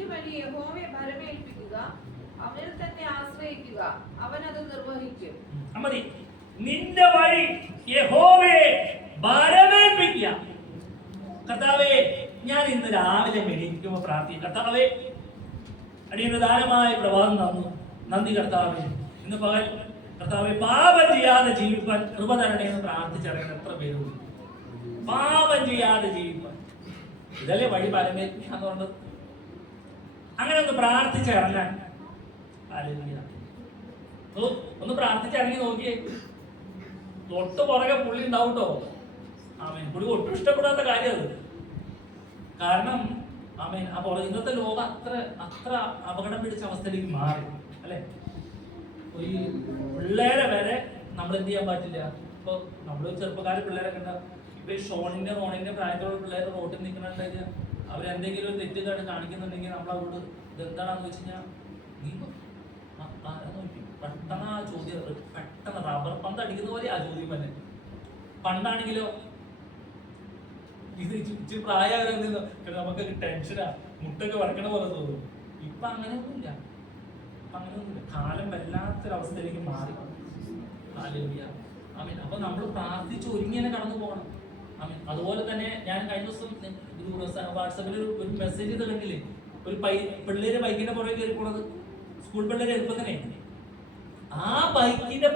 നിന്റെ വഴി യഹോവയെ ഭരമേൽപ്പിക്കുക, അവനിൽ തന്നെ ആശ്രയിക്കുക, അവൻ അത് നിർവഹിക്കും. മതി. നിന്റെ വഴി യഹോവയെ ഭരമേൽപ്പിക്കുക. കർത്താവേ, ഞാൻ ഇന്ന് രാവിലെ എണീക്കുമ്പോൾ പ്രാർത്ഥിക്കും, കർത്താവേ അടിയന്റെ ദാനമായ പ്രഭാതം തന്നു, നന്ദി കർത്താവേ. ഇന്ന് പകൽ കർത്താവേ പാപം ചെയ്യാതെ ജീവിക്കാൻ കൃപ തരണേ എന്ന് പ്രാർത്ഥിച്ചിറങ്ങുന്ന എത്ര പേരുണ്ട്. പാപം ചെയ്യാതെ ജീവിക്കാൻ ഇതല്ലേ വഴി ഭരമേൽപ്പിക്കാന്ന് പറഞ്ഞത്. അങ്ങനെ ഒന്ന് പ്രാർത്ഥിച്ചിറങ്ങാൻ ഒന്ന് പ്രാർത്ഥിച്ചിറങ്ങി നോക്കിയേ. തൊട്ട് പുറകെ പുള്ളി ഉണ്ടാവും കേട്ടോ. ആമേൻ. പുള്ളി ഒട്ടും ഇഷ്ടപ്പെടാത്ത കാര്യം അത്. കാരണം ആമേൻ അപ്പോൾ ഇന്നത്തെ ലോകം അത്ര അപകടം പിടിച്ച അവസ്ഥയിലേക്ക് മാറി അല്ലെ. ഈ പിള്ളേരെ വരെ നമ്മൾ എന്ത് ചെയ്യാൻ പറ്റില്ല. ഇപ്പൊ നമ്മള് ചെറുപ്പക്കാരെ പിള്ളേരൊക്കെ ഉണ്ടാവും. ഇപ്പൊ ഈ ഷോണിന്റെ പ്രായത്തിലുള്ള പിള്ളേർ റോട്ടിൽ നിൽക്കുന്നുണ്ടെങ്കിൽ അവരെന്തെങ്കിലും ഒരു തെറ്റുകാട് കാണിക്കുന്നുണ്ടെങ്കിൽ നമ്മളവരോട് ഇതെന്താണെന്ന് വെച്ച് കഴിഞ്ഞാൽ നീ പെട്ടെന്ന് ആ ചോദ്യം പെട്ടെന്ന് റബ്ബർ പന്ത് അടിക്കുന്ന പോലെ ആ ചോദ്യം തന്നെ. പണ്ടാണെങ്കിലോ ഇത് ഇച്ചിരി പ്രായമായിരുന്നു നമുക്കൊക്കെ ടെൻഷനാ, മുട്ടൊക്കെ വറക്കണ പോലെ തോന്നും. ഇപ്പൊ അങ്ങനെയൊന്നുമില്ല. കാലം വല്ലാത്തൊരവസ്ഥയിലേക്ക് മാറി. ആമീൻ. അപ്പൊ നമ്മൾ പ്രാർത്ഥിച്ച് ഒരുങ്ങിനെ കടന്നു പോകണം. ആമീൻ. അതുപോലെ തന്നെ ഞാൻ കഴിഞ്ഞ ദിവസം വാട്സാപ്പിൽ ഒരു മെസ്സേജ് ചെയ്ത് കണ്ടില്ലേ, ഒരു പിള്ളേര് ബൈക്കിന്റെ പുറകെ കയറി പോണത്. സ്കൂൾ പിള്ളേരെ എളുപ്പത്തിനെ ആ ബൈക്കിന്റെ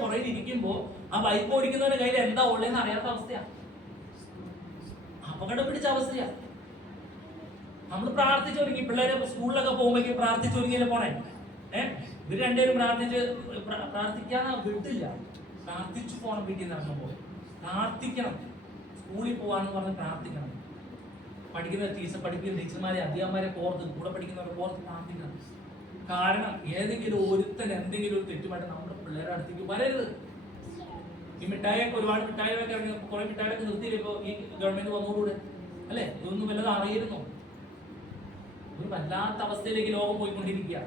പുറകിൽ ഇരിക്കുമ്പോ ആ ബൈക്ക് ഓടിക്കുന്നവരുടെ കയ്യിൽ എന്താ ഉള്ളതെന്ന് അറിയാത്ത അവസ്ഥയാ. അപകടം പിടിച്ച അവസ്ഥയാ. നമ്മൾ പ്രാർത്ഥിച്ചൊരുങ്ങി പിള്ളേരെ സ്കൂളിലൊക്കെ പോകുമ്പോഴേക്കും പ്രാർത്ഥിച്ചൊരുങ്ങിയല്ലേ പോണേ. ഇവര് രണ്ടുപേരും പ്രാർത്ഥിക്കാതെ വിട്ടില്ല. പ്രാർത്ഥിച്ചു പോകണം. വീട്ടിൽ നിന്ന് ഇറങ്ങുമ്പോൾ പ്രാർത്ഥിക്കണം. സ്കൂളിൽ പോവാന്ന് പറഞ്ഞ് പ്രാർത്ഥിക്കണം. പഠിക്കുന്ന ടീച്ചർമാരെ അധ്യാപകന്മാരെ കൂടെ പഠിക്കുന്നവരെ പ്രാർത്ഥിക്കണം. കാരണം ഏതെങ്കിലും ഒരുത്തൻ എന്തെങ്കിലും ഒരു തെറ്റുമായിട്ട് നമ്മുടെ പിള്ളേരുടെ അടുത്തേക്ക് വരരുത്. ഈ മിഠായിയൊക്കെ ഒരുപാട് മിഠായികളൊക്കെ ഇറങ്ങി കുറെ മിഠായിയൊക്കെ നിർത്തിയിപ്പോ ഈ ഗവൺമെന്റ് വന്നോടുകൂടെ അല്ലെ. ഇതൊന്നും വല്ലതും അറിയുന്നു. ഒരു വല്ലാത്ത അവസ്ഥയിലേക്ക് ലോകം പോയിക്കൊണ്ടിരിക്കുക.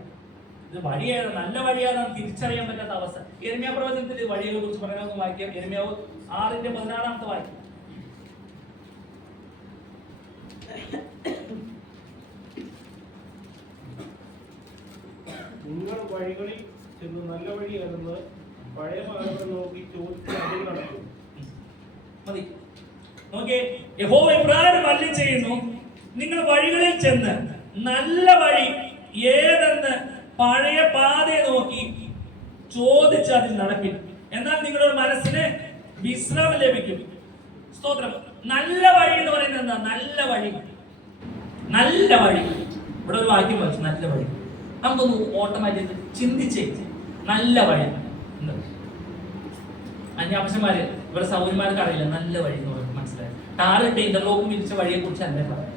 ഇത് വഴിയാണ്, നല്ല വഴിയാണെന്ന് തിരിച്ചറിയാൻ പറ്റാത്ത അവസ്ഥ. യെരമ്യാ പ്രവചനത്തിൽ വഴികളെ കുറിച്ച് പറയാനൊന്ന് വായിക്കാം. യെരമ്യാവ് 6:16 വായിക്കും. നിങ്ങൾ വഴികളിൽ ചെന്ന് നല്ല വഴിയാണെന്ന് പഴയ മാർഗം നോക്കി ചോദിച്ചു മതി. നോക്കിയേ, യഹോവ ഇപ്രകാരം അരുളി ചെയ്യുന്നു, നിങ്ങൾ വഴികളിൽ ചെന്ന് നല്ല വഴി ഏതെന്ന് പഴയ പാതയെ നോക്കി ചോദിച്ച് അതിൽ നടപ്പിൻ, എന്നാൽ നിങ്ങളുടെ മനസ്സിന് വിശ്രാമം ലഭിക്കും. സ്തോത്രം. നല്ല വഴി എന്ന് പറയുന്നത് എന്താ? നല്ല വഴി. ഇവിടെ ഒരു വാക്യം വായിച്ചു, നല്ല വഴി. നമുക്കൊന്ന് ഓട്ടോമാറ്റിക് ചിന്തിച്ചേ. നല്ല വഴി. അന്യാവശ്യന്മാര് ഇവിടെ സൗകര്യന്മാർക്ക് അറിയില്ല നല്ല വഴി എന്ന് പറയുന്നത്. മനസ്സിലായി? ടാറിട്ട് ഇന്റർലോക്കും വിരിച്ച വഴിയെ കുറിച്ച് അല്ലേ പറയാം.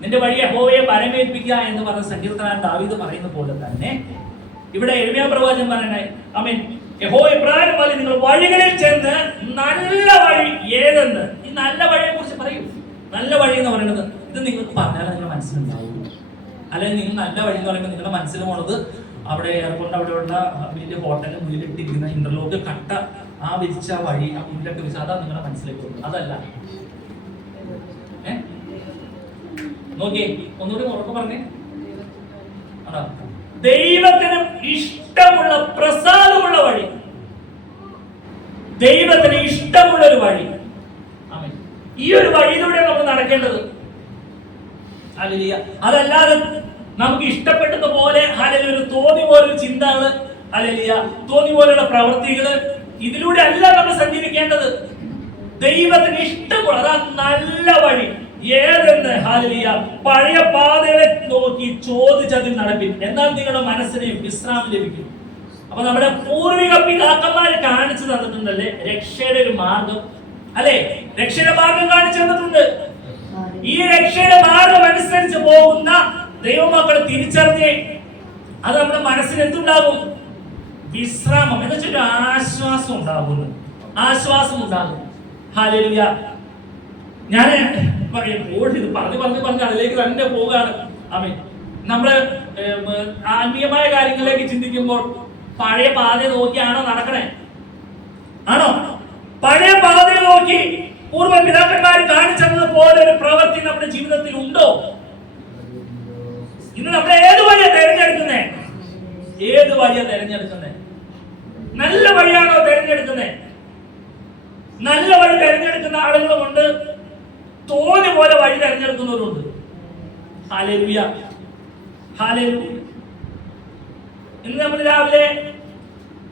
നിന്റെ വഴി യഹോവയെ ഭരമേൽപ്പിക്കുക എന്ന് പറഞ്ഞ സങ്കീർത്തനൻ ദാവീദ് പറയുന്ന പോലെ തന്നെ ഇവിടെ യെരമ്യാ പ്രവാചകൻ പറയണേ, ആമേൻ, യഹോവ ഇപ്രകാരം പറയും, നിങ്ങൾ വഴികളിൽ ചെന്ന് നല്ല വഴി ഏതെന്ന്. ഈ നല്ല വഴിയെ കുറിച്ച് പറയും. നല്ല വഴി എന്ന് പറയുന്നത് ഇത് നിങ്ങൾക്ക് പറഞ്ഞാൽ നിങ്ങളുടെ മനസ്സിലുണ്ടാവും. അല്ലെങ്കിൽ നിങ്ങൾ നല്ല വഴി എന്ന് പറയുമ്പോൾ നിങ്ങളുടെ മനസ്സിൽ പോണത് അവിടെ എയർപോർട്ട് അവിടെയുള്ള വലിയ ഹോട്ടലിന് മുന്നിലിട്ടിരിക്കുന്ന ഇന്റർലോക്ക് കട്ട ആ വിരിച്ച വഴി, ആ പുല്ലൊക്കെ വിരിച്ച അതാ നിങ്ങളുടെ മനസ്സിലേക്ക് പോകുന്നത്. അതല്ല. നോക്കിയേ, ഒന്നുകൂടി ഉറപ്പ് പറഞ്ഞേ. അതാ ദൈവത്തിന് ഇഷ്ടമുള്ള പ്രസാദമുള്ള വഴി, ദൈവത്തിന് ഇഷ്ടമുള്ള ഒരു വഴി. ഈ ഒരു വഴിയിലൂടെ നമുക്ക് നടക്കേണ്ടത്. ഹല്ലേലൂയ. അതല്ലാതെ നമുക്ക് ഇഷ്ടപ്പെട്ടതുപോലെ ഹല്ലേലൂയ ഒരു തോന്നി പോലൊരു ചിന്തകള്, ഹല്ലേലൂയ തോന്നി പോലുള്ള പ്രവൃത്തികള്, ഇതിലൂടെ അല്ല നമ്മൾ സഞ്ചരിക്കേണ്ടത്. ദൈവത്തിന് ഇഷ്ടമുള്ള അതാ നല്ല വഴി ഏതെന്ന് ഹല്ലേലൂയ പഴയ പാതകളെ നോക്കി ചോദിച്ചതിൽ നടപ്പിൻ, എന്നാൽ നിങ്ങളുടെ മനസ്സിന് വിശ്രാമം ലഭിക്കും. അപ്പൊ നമ്മുടെ പൂർവിക പിതാക്കന്മാര് കാണിച്ചു തന്നിട്ടുണ്ടല്ലേ രക്ഷയുടെ ഒരു മാർഗം, അല്ലെ? രക്ഷയുടെ മാർഗം കാണിച്ചു തന്നിട്ടുണ്ട്. ഈ രക്ഷയുടെ മാർഗം അനുസരിച്ച് പോകുന്ന ദൈവമക്കളെ തിരിച്ചറിഞ്ഞ് അത് നമ്മുടെ മനസ്സിന് എന്തുണ്ടാകും? വിശ്രാമം എന്ന് വെച്ചൊരു ആശ്വാസം ഉണ്ടാകുന്നു. ആശ്വാസം ഉണ്ടാകും. ഹല്ലേലൂയ. ഞാൻ ഇത് പറഞ്ഞ് അതിലേക്ക് തന്നെ പോവുകയാണ്. ആമേൻ. നമ്മള് ആത്മീയമായ കാര്യങ്ങളിലേക്ക് ചിന്തിക്കുമ്പോൾ പഴയ പാതയെ നോക്കിയാണോ നടക്കണേ? ആണോ? പഴയ പാതയെ നോക്കി പൂർവ്വ പിതാക്കന്മാർ കാണിച്ചത് പോലെ ഒരു പ്രവൃത്തി നമ്മുടെ ജീവിതത്തിൽ ഉണ്ടോ? ഇന്ന് നമ്മൾ ഏത് വഴിയാ തെരഞ്ഞെടുക്കുന്നേ? ഏത് വഴിയാ തെരഞ്ഞെടുക്കുന്നേ? നല്ല വഴിയാണോ തെരഞ്ഞെടുക്കുന്നേ? നല്ല വഴി തെരഞ്ഞെടുക്കുന്ന ആളുകളുമുണ്ട്, തോന്നി പോലെ വഴി തെരഞ്ഞെടുക്കുന്നവരുണ്ട്. Hallelujah, hallelujah. ഇന്ന് നമ്മൾ രാവിലെ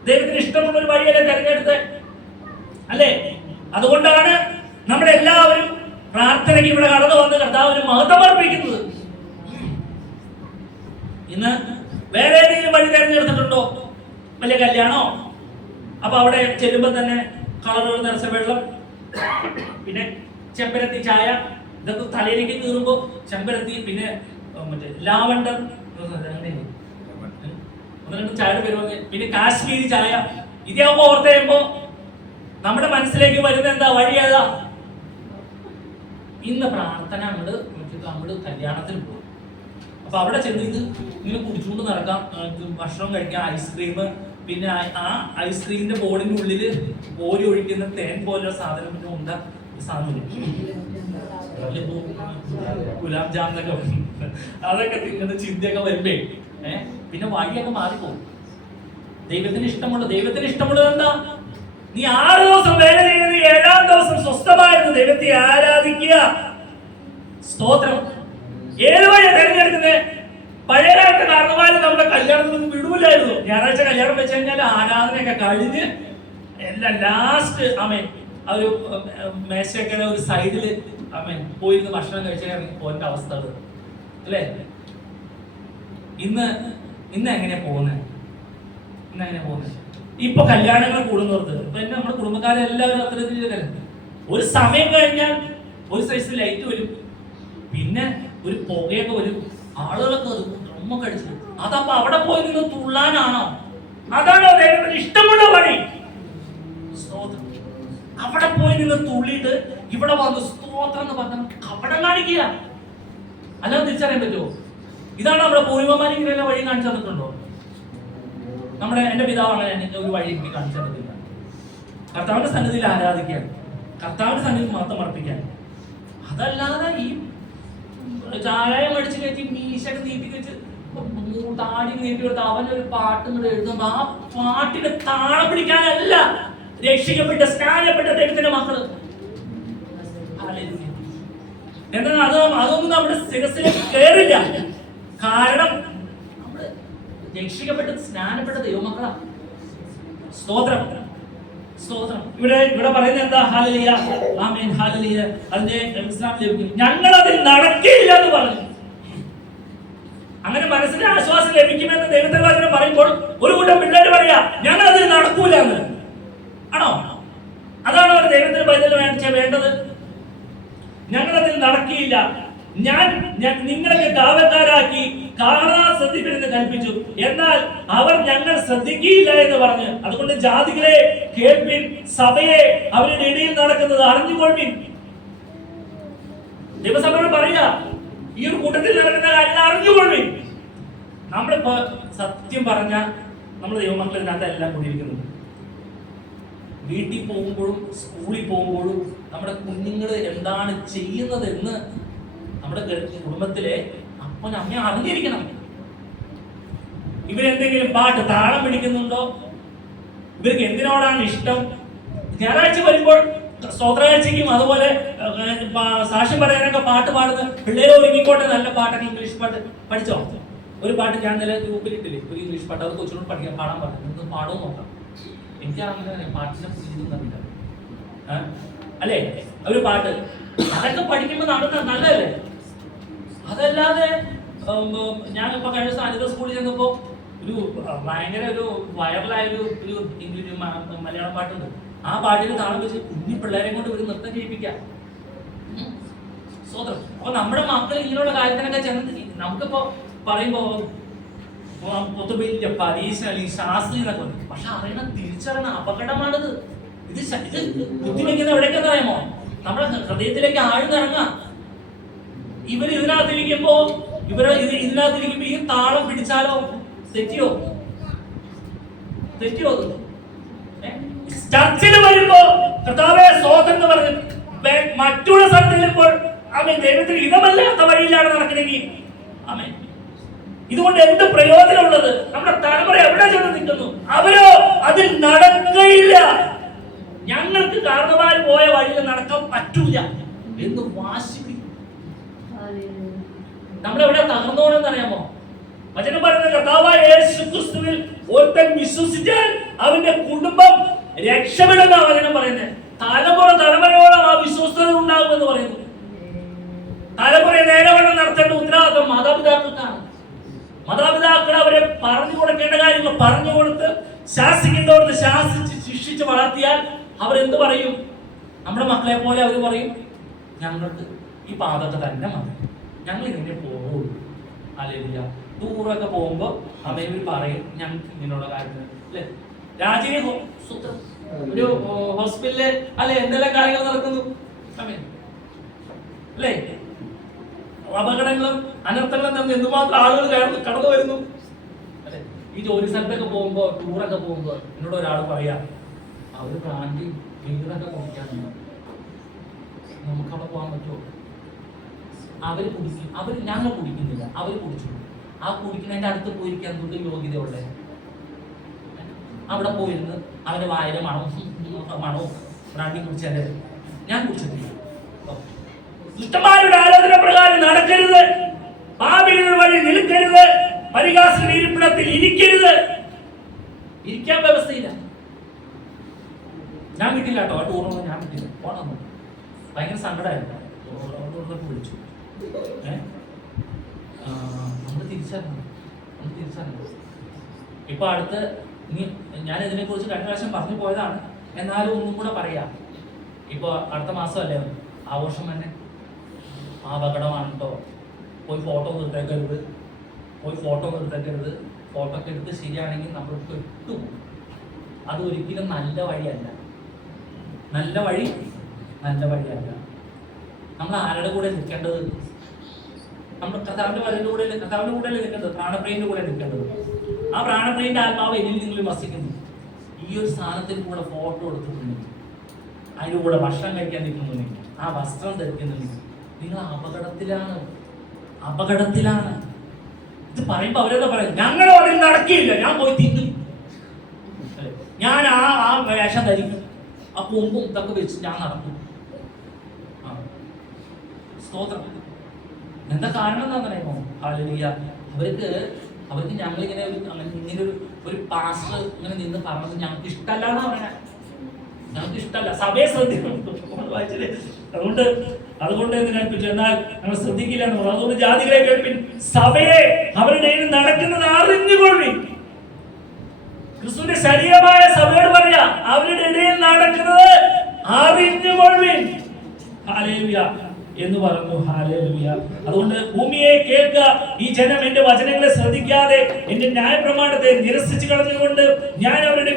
ദൈവത്തിന് ഇഷ്ടമുള്ള ഒരു വഴിയല്ലേ തെരഞ്ഞെടുത്ത്, അല്ലേ? അതുകൊണ്ടാണ് നമ്മളെല്ലാവരും പ്രാർത്ഥനയ്ക്ക് ഇവിടെ കടന്നു വന്ന് കർത്താവിന് മഹത്വം അർപ്പിക്കുന്നത്. ഇന്ന് വേറെ ഏതെങ്കിലും വഴി തെരഞ്ഞെടുത്തിട്ടുണ്ടോ? വലിയ കല്യാണോ, അപ്പൊ അവിടെ ചെല്ലുമ്പോ തന്നെ കളറുകൾ നിറച്ച വെള്ളം, പിന്നെ ചെമ്പരത്തി ചായ, ഇതൊക്കെ തലയിലേക്ക് കീറുമ്പോ ചെമ്പരത്തി, പിന്നെ മറ്റേ ലാവണ്ടർ, ചായയുടെ പേര്, പിന്നെ കാശ്മീരി ചായ. ഇതാകുമ്പോ ഓർത്ത് കഴിയുമ്പോ നമ്മുടെ മനസ്സിലേക്ക് വരുന്ന എന്താ? വഴി ഏതാ? ഇന്ന് പ്രാർത്ഥന നമ്മള് കല്യാണത്തിന് പോകും. അപ്പൊ അവിടെ ചെന്ന് ഇത് ഇങ്ങനെ കുടിച്ചുകൊണ്ട് നടക്കാം, ഭക്ഷണം കഴിക്കാം, ഐസ്ക്രീം, പിന്നെ ആ ഐസ്ക്രീമിന്റെ ബോർഡിന്റെ ഉള്ളില് കോരി ഒഴിക്കുന്ന തേൻ പോലുള്ള സാധനം ഉണ്ട്. സാധനം ഗുലാബ് ജാമുനൊക്കെ അതൊക്കെ തിന്നുന്ന ചിന്തയൊക്കെ വരുമ്പേ പിന്നെ വഴിയൊക്കെ മാറിപ്പോകും. ദൈവത്തിന് ഇഷ്ടമുള്ളത് എന്താ? നീ 6 ദിവസം വേല ചെയ്യുന്നത്, 7-ാം ദിവസം സ്വസ്ഥമായിരുന്നു ദൈവത്തെ ആരാധിക്കുക. സ്തോത്രം. ഏത് വഴിയാ തെരഞ്ഞെടുക്കുന്നത്? പഴയകാലത്തെ കാരണവന്മാര് നമ്മുടെ കല്യാണത്തിനൊന്നും വിടൂലായിരുന്നു. ഞായറാഴ്ച കല്യാണം വെച്ച് കഴിഞ്ഞാൽ ആരാധനയൊക്കെ കഴിഞ്ഞ് എല്ലാം ലാസ്റ്റ് അമേൻ ആ ഒരു മേശയൊക്കെ ഒരു സൈഡില് അമേൻ പോയിരുന്ന് ഭക്ഷണം കഴിച്ചാൽ പോകേണ്ട അവസ്ഥ അല്ലേ? ഇന്ന് എങ്ങനെയാ പോകുന്നത്? ഇപ്പൊ കല്യാണങ്ങൾ കൂടുന്നവർക്ക് ഇപ്പൊ എന്നെ നമ്മുടെ കുടുംബക്കാരെ എല്ലാവരും അത്തരത്തിൽ ഒരു സമയം കഴിഞ്ഞാൽ ഒരു സൈസ് ലൈറ്റ് വരും, പിന്നെ ഒരു പുകയൊക്കെ വരും, ആളുകളൊക്കെ ഡ്രമ്മൊക്കെ അടിച്ചു. അതപ്പോ അവിടെ പോയി നിന്ന് തുള്ളാനാണോ? അതാണോ ദൈവത്തിന് ഇഷ്ടമുള്ള പണി? സ്തോത്രം. അവിടെ പോയി നിന്ന് തുള്ളിയിട്ട് ഇവിടെ വന്ന് സ്തോത്രം എന്ന് പറഞ്ഞാൽ കപടം കാണിക്കുക, അല്ലാതെ തിരിച്ചറിയാൻ പറ്റുമോ? ഇതാണ് നമ്മുടെ പൂർവികന്മാർ ഇങ്ങനെയുള്ള വഴി കാണിച്ചു തന്നിട്ടുണ്ടോ? എന്റെ പിതാവ് അങ്ങനെ ഒരു വഴി എനിക്ക് കാണിച്ചു തന്നിട്ടില്ല. കർത്താവിന്റെ സന്നിധിയിൽ ആരാധിക്കാൻ, കർത്താവിന്റെ സന്നിധിയിൽ മാത്രം അർപ്പിക്കാൻ. അതല്ലാതെ ഈ ചാരായം അടിച്ചു കയറ്റി മീശൊക്കെ നീട്ടി വെച്ച് താടി നീട്ടി കൊടുത്ത് അവനൊരു പാട്ടും കൂടെ എഴുതുമ്പോ ആ പാട്ടിന് താളം പിടിക്കാനല്ല രക്ഷിക്കപ്പെട്ട സ്നാനപ്പെട്ട ദൈവത്തിന്റെ മക്കള്. എന്നാൽ അതൊന്നും നമ്മുടെ ശിരസിലേക്ക് കയറില്ല. കാരണം നമ്മള് രക്ഷിക്കപ്പെട്ട സ്നാനപ്പെട്ട ദൈവമക്കളാ. സ്തോത്രം. ഇവിടെ പറയുന്നത് എന്താ? ഹല്ലേലൂയ, ആമേൻ, ഹല്ലേലൂയ. അതിന്റെ ഇസ്ലാം ലഭിക്കും. ഞങ്ങൾ അതിൽ നടക്കില്ല എന്ന് പറഞ്ഞു. അങ്ങനെ മനസ്സിന് ആശ്വാസം ലഭിക്കുമെന്ന് ദൈവത്തിന്റെ വചനം പറയുമ്പോൾ ഒരു കൂട്ടം പിള്ളേർ പറയാ ഞങ്ങൾ അതിൽ നടക്കൂല എന്ന്. ആണോ? അതാണ് അവർ ദൈവത്തിന്റെ വചനം വേണ്ടത്. ഞങ്ങളതിൽ നടക്കിയില്ല, ഞാൻ നിങ്ങളെ കാവൽക്കാരാക്കി കാണാൻ ശ്രദ്ധിക്കണമെന്ന് കൽപ്പിച്ചു, എന്നാൽ അവർ ഞങ്ങൾ ശ്രദ്ധിക്കില്ല എന്ന് പറഞ്ഞ്. അതുകൊണ്ട് ജാതികളെ കേൾപ്പിൻ, സഭയെ അവരുടെ ഇടയിൽ നടക്കുന്നത് അറിഞ്ഞുകൊള്ളിൻ. ദൈവസഭയോട് പറയുക, ഈ ഒരു കൂട്ടത്തിൽ നടക്കുന്ന കാര്യങ്ങൾ അറിഞ്ഞുകൊള്ളിൻ. നമ്മളിപ്പോ സത്യം പറഞ്ഞ നമ്മൾ ദൈവമക്കൾ ഇതിനകത്ത് എല്ലാം കൂടിയിരിക്കുന്നത്. വീട്ടിൽ പോകുമ്പോഴും സ്കൂളിൽ പോകുമ്പോഴും നമ്മുടെ കുഞ്ഞുങ്ങൾ എന്താണ് ചെയ്യുന്നതെന്ന് നമ്മുടെ കുടുംബത്തിലെ അപ്പൻ അമ്മ അറിഞ്ഞിരിക്കണം. ഇവരെന്തെങ്കിലും പാട്ട് താളം പിടിക്കുന്നുണ്ടോ? ഇവർക്ക് എന്തിനോടാണ് ഇഷ്ടം? ഞായറാഴ്ച വരുമ്പോൾ സ്തോത്രാഴ്ചയ്ക്കും അതുപോലെ സാക്ഷ്യം പറയാനൊക്കെ പാട്ട് പാടുന്ന പിള്ളേരെ ഒരുങ്ങിക്കോട്ടെ. നല്ല പാട്ടൊക്കെ ഇംഗ്ലീഷ് പാട്ട് പഠിച്ചോ? ഒരു പാട്ട് ഞാൻ നില ഗ്രൂപ്പിലിട്ടില്ലേ, ഒരു ഇംഗ്ലീഷ് പാട്ട്, അത് കൊച്ചിനോട് പഠിക്കാൻ പാടാൻ പറഞ്ഞു. നിങ്ങൾക്ക് പാടോ നോക്കാം. എനിക്ക് അങ്ങനെ പാട്ടിനെ കുറിച്ചില്ല അല്ലേ? ഒരു പാട്ട് അതൊക്കെ പഠിക്കുമ്പോൾ നല്ലതല്ലേ? അതല്ലാതെ ഞാൻ ഇപ്പൊ കഴിഞ്ഞ ദിവസം അനിത സ്കൂളിൽ ചെന്നപ്പോ ഒരു ഭയങ്കര ഒരു വൈറലായ ഒരു ഇംഗ്ലീഷ് മലയാളം പാട്ടുണ്ട്. ആ പാട്ടിന് താളം വെച്ച് കുഞ്ഞി പിള്ളേരെ കൊണ്ട് ഒരു നൃത്തം ചെയ്യിപ്പിക്കാം. സ്വതന്ത്രം. അപ്പൊ നമ്മുടെ മക്കൾ ഇങ്ങനെയുള്ള കാര്യത്തിനൊക്കെ ചെന്ന് നമുക്കിപ്പോ പറയുമ്പോ പൊതുവില്ല പരീക്ഷ അല്ലെങ്കിൽ ശാസ്ത്രീയ എന്നൊക്കെ, പക്ഷെ അറിയണം, തിരിച്ചറിയണ അപകടമാണിത്. ഇത് കുത്തിവെക്കുന്ന എവിടേക്കെന്ന് അറിയാമോ? നമ്മുടെ ഹൃദയത്തിലേക്ക് ആഴ്ന്നിറങ്ങാം. ഇവര് ഇതിനകത്തിരിക്കുമ്പോ ഈ താളം പിടിച്ചാലോ തെറ്റിയോ? ചർച്ചിൽ വരുമ്പോ കർത്താവേ സ്തോത്രം എന്ന് പറഞ്ഞ് മറ്റുള്ള സ്ഥലത്ത് ചെല്ലുമ്പോൾ അവൻ ദൈവത്തിന് ഇതമല്ലാത്ത വഴിയിലാണ് നടക്കണമെങ്കിൽ അവൻ ഇതുകൊണ്ട് എന്ത് പ്രയോജനമുള്ളത്? നമ്മുടെ തലമുറ എവിടെ ചെന്ന് നിൽക്കുന്നു? അവരോ അതിൽ നടക്കയില്ല. ഞങ്ങൾക്ക് കാരണവന്മാർ പോയ വഴിയിൽ നടക്കാൻ പറ്റൂല എന്ന് വാശി പിടിക്കും. നമ്മളെവിടെ തകർന്നോണെന്നറിയാമോ? വചനം പറയുന്ന കർത്താവായ യേശു ക്രിസ്തുവിൽ ഒരുത്തൻ വിശ്വസിച്ചാൽ അവന്റെ കുടുംബം രക്ഷപ്പെടുന്ന വചനം പറയുന്നത്. തലമുറയോളം ആ വിശ്വസ്തത ഉണ്ടാകുമെന്ന് പറയുന്നു. തലമുറയെ നേരവണ്ണം നടത്തേണ്ട ഉത്തരവാദിത്വം മാതാപിതാക്കൾക്കാണ്. മാതാപിതാക്കൾ അവരെ പറഞ്ഞു കൊടുക്കേണ്ട കാര്യങ്ങൾ പറഞ്ഞു കൊടുത്ത്, ശാസിക്കേണ്ടവർക്ക് ശാസിച്ച് ശിക്ഷിച്ച് വളർത്തിയാൽ അവരെന്ത് പറയും? നമ്മുടെ മക്കളെ പോലെ അവർ പറയും, ഞങ്ങൾക്ക് ഈ പാതൊക്കെ തന്നെ മതി, ഞങ്ങൾ ഇങ്ങനെ പോകുള്ളൂ. അല്ലെങ്കിൽ ടൂറൊക്കെ പോകുമ്പോ അവര് പറയും ഞങ്ങൾക്ക് ഇങ്ങനെയുള്ള കാര്യങ്ങൾ അല്ലെ. രാജീവ് ഒരു ഹോസ്പിറ്റലില് അല്ലെ എന്തെല്ലാം കാര്യങ്ങൾ നടക്കുന്നു അല്ലേ? അപകടങ്ങളും അനർത്ഥങ്ങളും തമ്മിൽ എന്തുമാത്രം ആളുകൾ കടന്നു വരുന്നു അല്ലെ. ഈ ജോലി സ്ഥലത്തൊക്കെ പോകുമ്പോ ടൂറൊക്കെ പോകുമ്പോ എന്നോട് ഒരാൾ പറയാ, അവര് ബ്രാൻഡി ബീറൊക്കെ കുടിക്കാറുണ്ട്, നമുക്ക് അവിടെ പോകാൻ പറ്റുമോ? അവര് കുടിക്കും, ഞങ്ങൾ കുടിക്കുന്നില്ല, അവര് കുടിച്ചു. ആ കുടിക്കുന്നതിന്റെ അടുത്ത് പോയിരിക്കാൻ എന്തുകൊണ്ട് യോഗ്യതയുള്ളേ? അവിടെ പോയിരുന്ന് അവന്റെ വായിലെ മണവും ബ്രാൻഡി കുടിച്ചല്ലേ? ഞാൻ കുടിച്ചിട്ടില്ല. ദുഷ്ടന്മാരുടെ ആലോചന പ്രകാരം നടക്കരുത്, പാപികളുടെ വഴി നിൽക്കരുത്, പരിഹാസത്തിന്റെ ഇരിപ്പിടത്തിൽ ഇരിക്കരുത്. ഇരിക്കാൻ വ്യവസ്ഥയില്ല. ഞാൻ കിട്ടില്ല കേട്ടോ, ആ ടൂറൊന്നും ഞാൻ കിട്ടില്ല. പോണം, ഭയങ്കര സങ്കടമായിരുന്നു. വിളിച്ചു നമ്മൾ തിരിച്ചറിഞ്ഞു. ഇപ്പൊ അടുത്ത് ഞാൻ ഇതിനെ കുറിച്ച് കഴിഞ്ഞ പ്രാവശ്യം പറഞ്ഞു പോയതാണ്, എന്നാലും ഒന്നും കൂടെ പറയാം. ഇപ്പൊ അടുത്ത മാസമല്ലേ ആഘോഷം തന്നെ. ആ അപകടമാണ് കേട്ടോ. പോയി ഫോട്ടോ നിർത്തേക്കരുത്. ഫോട്ടോ ഒക്കെ എടുത്ത് ശരിയാണെങ്കിൽ നമ്മൾ പെട്ടുപോകും. അത് ഒരിക്കലും നല്ല വഴിയല്ല. നമ്മൾ ആരുടെ കൂടെ നിൽക്കേണ്ടത്? നമ്മൾ കർത്താവിന്റെ കൂടെ നിൽക്കേണ്ടത്, പ്രാണപ്രിയന്റെ കൂടെ നിൽക്കേണ്ടത്. ആ പ്രാണപ്രിയന്റെ ആത്മാവ് എന്നിൽ നിങ്ങൾ വസിക്കുന്നു. ഈ ഒരു സ്ഥാനത്തിൽ കൂടെ ഫോട്ടോ എടുത്തിട്ടുണ്ടെങ്കിൽ, അതിൻ്റെ കൂടെ ഭക്ഷണം കഴിക്കാൻ നിൽക്കുന്നുണ്ടെങ്കിൽ, ആ വസ്ത്രം ധരിക്കുന്നുണ്ടെങ്കിൽ നിങ്ങൾ അപകടത്തിലാണ്. ഇത് പറയുമ്പോ അവരെന്താ പറയും? ഞങ്ങളും അതിൽ നടക്കില്ല, ഞാൻ പോയി തിന്നും, ഞാൻ ആ വേഷം ധരിക്കും, ആ കൊമ്പും ഇതൊക്കെ വെച്ച് ഞാൻ നടക്കും. സ്തോത്രം. എന്താ കാരണം എന്താ പറയുമോ? ഹല്ലേലൂയ. അവർക്ക് ഞങ്ങളിങ്ങനെ ഒരു പാസ്റ്റർ ഇങ്ങനെ നിന്ന് പറഞ്ഞത് ഞങ്ങൾക്ക് ഇഷ്ടമല്ല എന്നാ പറയണേ. ഞങ്ങൾക്ക് ഇഷ്ടമല്ല. സഭയെ ശ്രദ്ധിക്കണം. അതുകൊണ്ട് എന്നാൽ ഞങ്ങൾ ശ്രദ്ധിക്കില്ല എന്ന് പറഞ്ഞു. അതുകൊണ്ട് ജാതികളെ കേൾപ്പിൻ, സഭയെ അവരുടെ നടക്കുന്നത് അറിഞ്ഞുകൊള്ളി. ക്രിസ്തുവിന്റെ ശരീരമായ സഭയോട് പറയാ, അവരുടെ ഇടയിൽ നടക്കുന്നത് അറിഞ്ഞുകൊള്ളുവിൻ. ഹല്ലേലൂയ എന്ന് പറഞ്ഞു. ഹല്ലേലൂയ. അതുകൊണ്ട് ഭൂമിയെ കേൾക്കുക, ഈ ജനം എന്റെ വചനങ്ങളെ ശ്രദ്ധിക്കാതെ എന്റെ ന്യായപ്രമാണത്തെ നിരസിച്ചു കളഞ്ഞുകൊണ്ട് ഞാൻ അവരുടെ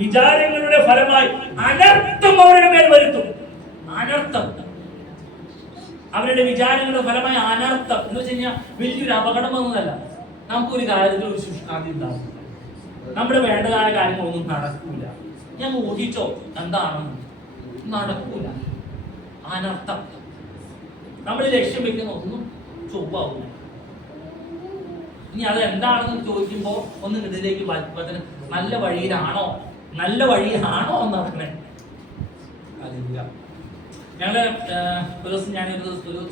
വിചാരങ്ങളുടെ ഫലമായി അനർത്ഥം അവരുടെ മേൽ വരുത്തും. അനർത്ഥം, അവരുടെ വിചാരങ്ങളുടെ ഫലമായി അനർത്ഥം എന്ന് വെച്ച് കഴിഞ്ഞാൽ വലിയൊരു അപകടം എന്നല്ല. നമുക്കൊരു കാര്യത്തിൽ ഒരു ശുഷ്കാന്തി ഉണ്ടാവും. നമ്മുടെ വേണ്ടതായ കാര്യങ്ങളൊന്നും നടക്കൂല. ഞാൻ ഊഹിച്ചോ എന്താണെന്ന്, നടക്കൂല. അനർത്ഥം. നമ്മൾ ലക്ഷ്യം വെക്കുന്ന ഒന്നും ചൊവ്വാകൂല. ഇനി അത് എന്താണെന്ന് ചോദിക്കുമ്പോ ഒന്ന് ഇതിലേക്ക് നല്ല വഴിയിലാണോ എന്ന് പറഞ്ഞേ. അതില്ല. ഞങ്ങള് ഒരു ദിവസം ഞാനൊരു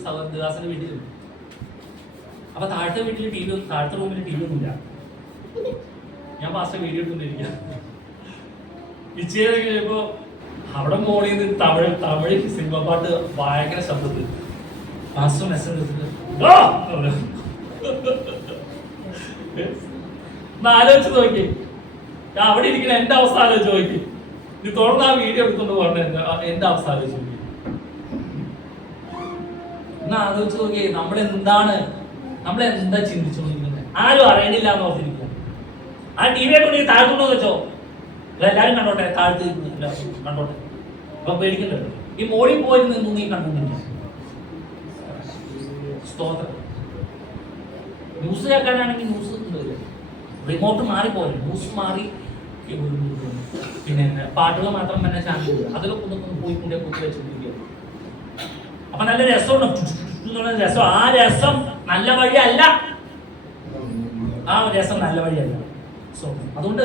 സഹോദരദാസന്റെ വീട്ടിലുണ്ട്. അപ്പൊ താഴത്തെ റൂമിൽ ടി വി ഒന്നുമില്ല. ഞാൻ പാസ്റ്റർ വീഡിയോ എടുത്തോണ്ടിരിക്കുക. ഇച്ചേരെ കഴിയുമ്പോ അവിടെ മോളിൽ നിന്ന് തമിഴ് സിനിമ പാട്ട് ഭയങ്കര ശബ്ദത്തിൽ പാസ്റ്റർ മെസ്സേജ് ആലോചിച്ച് നോക്കി. അവിടെ ഇരിക്കുന്ന എന്റെ അവസ്ഥ ആലോചിച്ച് നോക്കി. ഇത് തുടർന്ന് ആ വീഡിയോ എടുത്തോണ്ട് പറഞ്ഞ എന്റെ അവസ്ഥ ആലോചിച്ച് നോക്കി. എന്നാ ആലോചിച്ച് നോക്കി, നമ്മളെന്താ ചിന്തിച്ചുകൊണ്ടിരിക്കുന്നത്? ആരും അറിയണില്ല എന്ന് ഓർത്തിരിക്കുക. ആ ടി വിയെ കൊണ്ട് താഴ്ത്തുണ്ടോ വെച്ചോ, എല്ലാരും കണ്ടോട്ടെ, താഴ്ത്ത് കണ്ടോട്ടെ. അപ്പൊ പേടിക്കണ്ടല്ലോ. ഈ മോളിൽ പോയി നിന്നു നീ കണ്ടിട്ടില്ല. സ്തോത്രം. ന്യൂസ് കേൾക്കാനാണെങ്കിൽ ന്യൂസ് റിമോട്ട് മാറിപ്പോയി, ന്യൂസ് മാറി, പിന്നെ പാട്ടുകൾ മാത്രം തന്നെ ചാനൽ അതിലൊക്കെ ഒന്ന് പോയിക്കൊണ്ടേ കുത്തി വെച്ചിരിക്കുക. അപ്പൊ നല്ല രസമുണ്ട്. രസം. ആ രസം നല്ല വഴിയല്ല. ആ രസം നല്ല വഴിയല്ല. സോ അതുകൊണ്ട്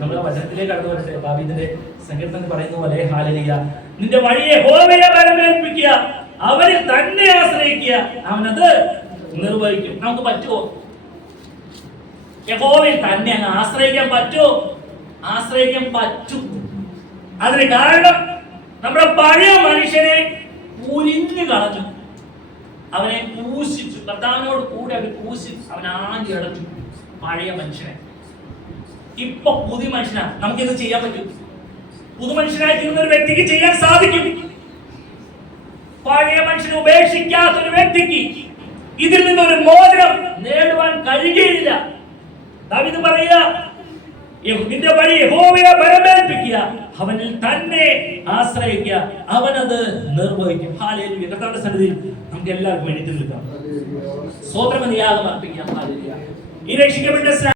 നമ്മുടെ വചനത്തിലേക്ക് കടന്നു വരട്ടെ. ദാവീദിന്റെ സങ്കീർത്തനത്തിൽ പറയുന്ന പോലെ ഹല്ലേലൂയ, നിന്റെ വഴിയെ യഹോവയെ ബലമേൽപ്പിക്കുക, അവരിൽ തന്നെ ആശ്രയിക്കുക, അവനത് നിർവഹിക്കും. നമുക്ക് പറ്റുമോ യഹോവയിൽ തന്നെ അങ്ങ് ആശ്രയിക്കാൻ പറ്റുമോ? ആശ്രയിക്കാൻ പറ്റും. അതിന് കാരണം നമ്മുടെ പഴയ മനുഷ്യനെ ഉരിഞ്ഞു കളഞ്ഞു, അവനെ ക്രൂശിച്ചു. കർത്താവിനോട് കൂടെ അവൻ ക്രൂശിച്ചു, അവൻ ആഞ്ഞു അടച്ചു പഴയ മനുഷ്യനെ. ഇപ്പൊ പുതിയ മനുഷ്യനാണ്. നമുക്കിത് ചെയ്യാൻ പറ്റും. പുതു മനുഷ്യനായി തീർന്ന ഒരു വ്യക്തിക്ക് ചെയ്യാൻ സാധിക്കും. പഴയ മനുഷ്യനെ ഉപേക്ഷിക്കാത്ത ഒരു വ്യക്തിക്ക് ഇതിൽ നിന്നൊരു മോചനം നേടുവാൻ കഴിയുകയില്ല. ദാവീദ് പറയുക, നിന്റെ വഴി യഹോവയെ ബലമേൽപ്പിക്കുക, അവനിൽ തന്നെ ആശ്രയിക്കുക, അവനത് നിർവഹിക്കും. ഹല്ലേലൂയ. കർത്താവിന്റെ സന്നിധിയിൽ നമുക്ക് എല്ലാവർക്കും എഴുതി നിൽക്കാം. സ്തോത്രമെന്ന് യാഗം അർപ്പിക്കാം. ഹല്ലേലൂയ. ഈ രക്ഷിക്കപ്പെട്ട